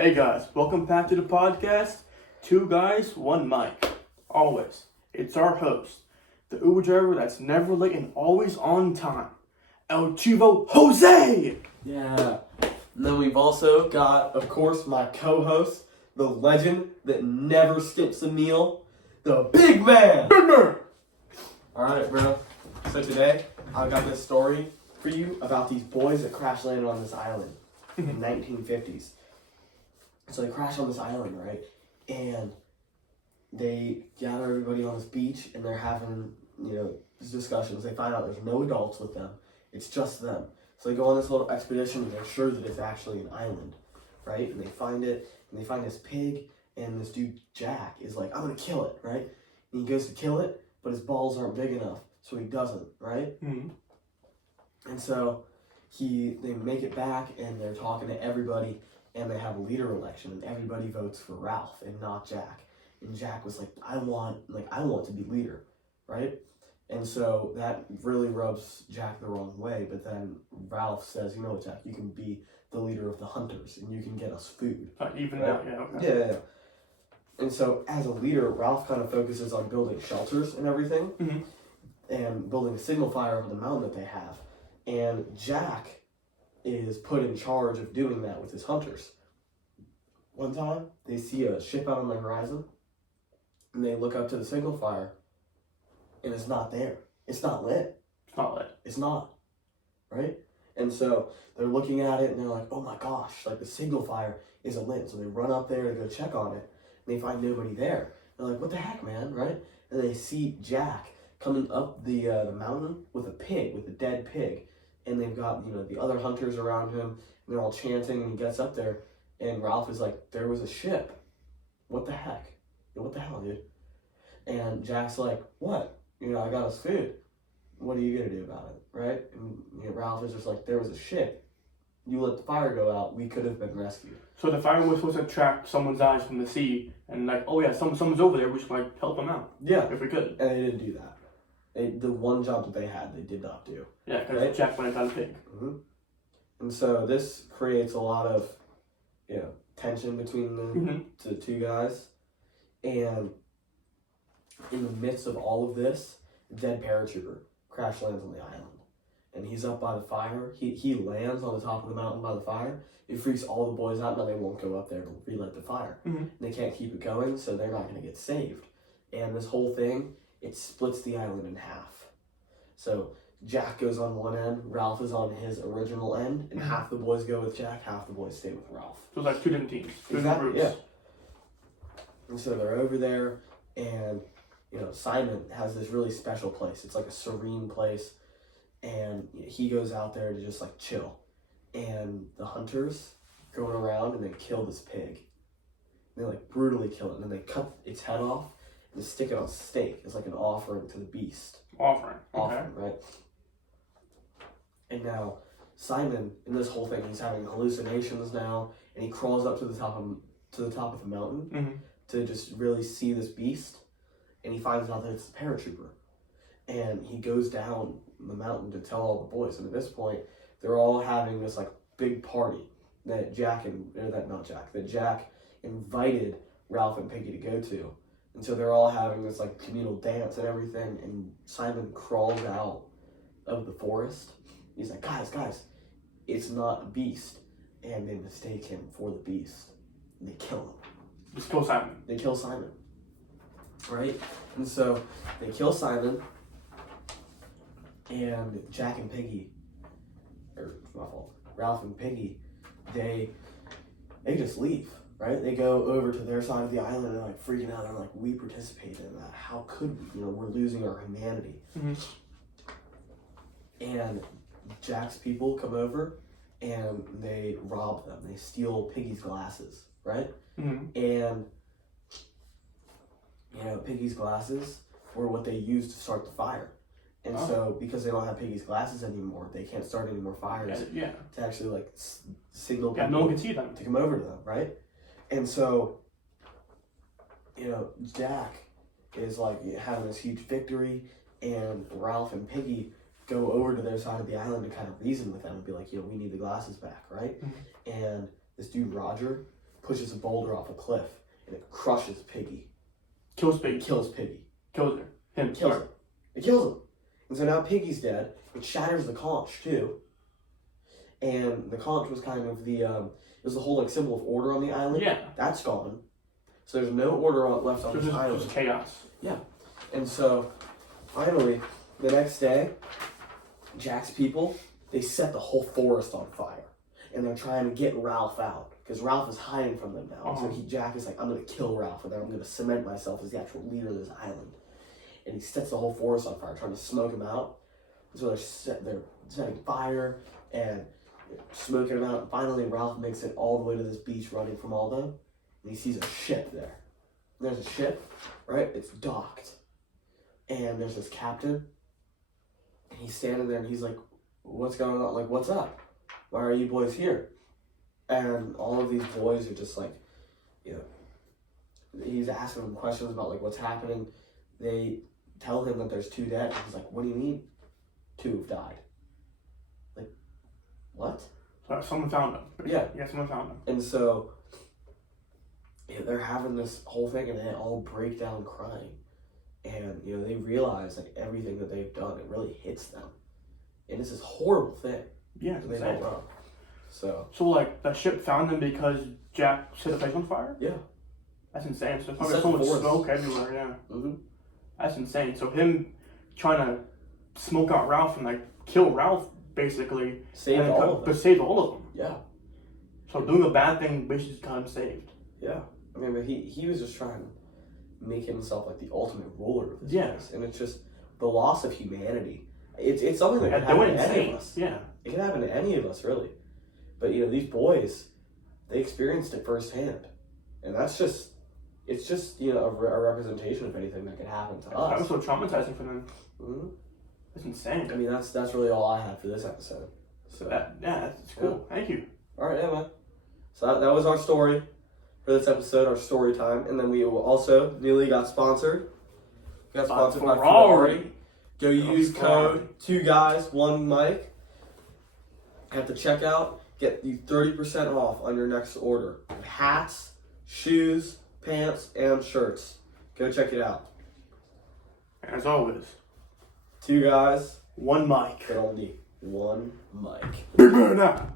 Hey guys, welcome back to the podcast. Two guys, one mic. Always. It's our host, the Uber driver that's never late and always on time, El Chivo Jose! Yeah. And then we've also got, of course, my co-host, the legend that never skips a meal, the big man. Alright, bro. So today, I got this story for you about these boys that crash landed on this island in the 1950s. So they crash on this island, right? And they gather everybody on this beach and they're having, these discussions. They find out there's no adults with them. It's just them. So they go on this little expedition and they're sure that it's actually an island, right? And they find it, and they find this pig, and this dude, Jack, is like, I'm gonna kill it, right? And he goes to kill it, but his balls aren't big enough, so he doesn't, right? Mm-hmm. And so they make it back, and they're talking to everybody, and they have a leader election, and everybody votes for Ralph and not Jack. And Jack was like, I want to be leader, right? And so that really rubs Jack the wrong way. But then Ralph says, you know what, Jack, you can be the leader of the hunters, and you can get us food. Even right? now, yeah, okay. Yeah. And so as a leader, Ralph kind of focuses on building shelters and everything, Mm-hmm. and building a signal fire over the mountain that they have. And Jack is put in charge of doing that with his hunters. One time, they see a ship out on the horizon, and they look up to the signal fire, and it's not there. It's not lit. It's not lit. It's not, right? And so they're looking at it, and they're like, oh my gosh, like the signal fire isn't lit. So they run up there to go check on it, and they find nobody there. They're like, what the heck, man, right? And they see Jack coming up the mountain with a dead pig. And they've got, the other hunters around him, and they're all chanting, and he gets up there, and Ralph is like, there was a ship. What the heck? What the hell, dude? And Jack's like, what? I got us food. What are you going to do about it, right? And Ralph is just like, there was a ship. You let the fire go out, we could have been rescued. So the fire was supposed to attract someone's eyes from the sea, and like, oh yeah, someone's over there, we should like help them out. Yeah. If we could. And they didn't do that. The one job that they had, they did not do. Yeah, because right? Jack went and got a pig. Mm-hmm. And so this creates a lot of, tension between the two guys. And in the midst of all of this, a dead paratrooper crash lands on the island. And he's up by the fire. He lands on the top of the mountain by the fire. It freaks all the boys out. Now they won't go up there to relight the fire. Mm-hmm. They can't keep it going, so they're not going to get saved. And this whole thing, it splits the island in half. So Jack goes on one end, Ralph is on his original end, and half the boys go with Jack, half the boys stay with Ralph. So it's like two different teams, two Exactly, different groups. yeah. And so they're over there, and Simon has this really special place. It's like a serene place, and he goes out there to just like chill. And the hunters go around and they kill this pig. They like brutally kill it, and then they cut its head off and stick it on a stake as like an offering to the beast. Offering, okay. Right? And now Simon, in this whole thing, he's having hallucinations now, and he crawls up to the top of the mountain Mm-hmm. to just really see this beast, and he finds out that it's the paratrooper, and he goes down the mountain to tell all the boys. And at this point, they're all having this like big party that Jack invited Ralph and Piggy to go to. And so they're all having this like communal dance and everything, and Simon crawls out of the forest. He's like, guys, it's not a beast. And they mistake him for the beast. And they kill him. Just kill Simon. They kill Simon. Right? And so they kill Simon, and Jack and Piggy, or my fault, Ralph and Piggy, they just leave. Right? They go over to their side of the island and they're like freaking out. They're like, we participated in that. How could we? We're losing our humanity. Mm-hmm. And Jack's people come over and they rob them. They steal Piggy's glasses, right? Mm-hmm. And, Piggy's glasses were what they used to start the fire. And so, because they don't have Piggy's glasses anymore, they can't start any more fires Yeah. to actually, like, signal Yeah, people no one can see them. to come over to them, right? And so, Jack is, like, having this huge victory, and Ralph and Piggy go over to their side of the island to kind of reason with them and be like, we need the glasses back, right? Mm-hmm. And this dude, Roger, pushes a boulder off a cliff, and it crushes Piggy. Kills Piggy. It kills Piggy. Kills her. Him. Kills him. It kills him. And so now Piggy's dead. It shatters the conch too. And the conch was kind of it was the whole like symbol of order on the island. Yeah. That's gone. So there's no order left on this island. Just chaos. Yeah. And so finally, the next day, Jack's people, they set the whole forest on fire. And they're trying to get Ralph out. Because Ralph is hiding from them now. Uh-huh. So Jack is like, I'm going to kill Ralph, and then I'm going to cement myself as the actual leader of this island. And he sets the whole forest on fire, trying to smoke him out. So they're setting fire and smoking him out. And finally, Ralph makes it all the way to this beach running from Aldo. And he sees a ship there. And there's a ship, right? It's docked. And there's this captain. And he's standing there and he's like, what's going on? Like, what's up? Why are you boys here? And all of these boys are just like, he's asking them questions about like what's happening. They tell him that there's 2 dead. He's like, what do you mean 2 have died? Like, what? Someone found them. Yeah. Yeah, someone found them. And so they're having this whole thing and they all break down crying. And, they realize like everything that they've done, it really hits them. And it's this horrible thing. Yeah, it's They insane. don't know. So like, the ship found them because Jack set the place on fire? yeah. That's insane. So He probably set so the much forest. smoke everywhere, yeah. Mm-hmm. That's insane. So him trying to smoke out Ralph and, like, kill Ralph, basically. Saved and all of them. But saved all of them. Yeah. So doing a bad thing basically got him saved. Yeah. I mean, but he was just trying to make himself like the ultimate ruler of this Yeah. place. And it's just the loss of humanity. It's something that can They happen went to any insane. of us. Yeah. It can happen to any of us, really. But, these boys, they experienced it firsthand. And it's just, a representation of anything that could happen to That us. was so traumatizing for them. Mm-hmm. It's insane. I mean, that's really all I had for this episode. So, That's cool. Thank you. all right, yeah, man. So that was our story for this episode, our story time. And then we will also newly got sponsored. We got sponsored by Ferrari. Go use code 2guys1mic at the checkout. Get you 30% off on your next order. Hats, shoes, pants, and shirts. Go check it out. As always, 2 guys, 1 mic. but only 1 mic. Big man now.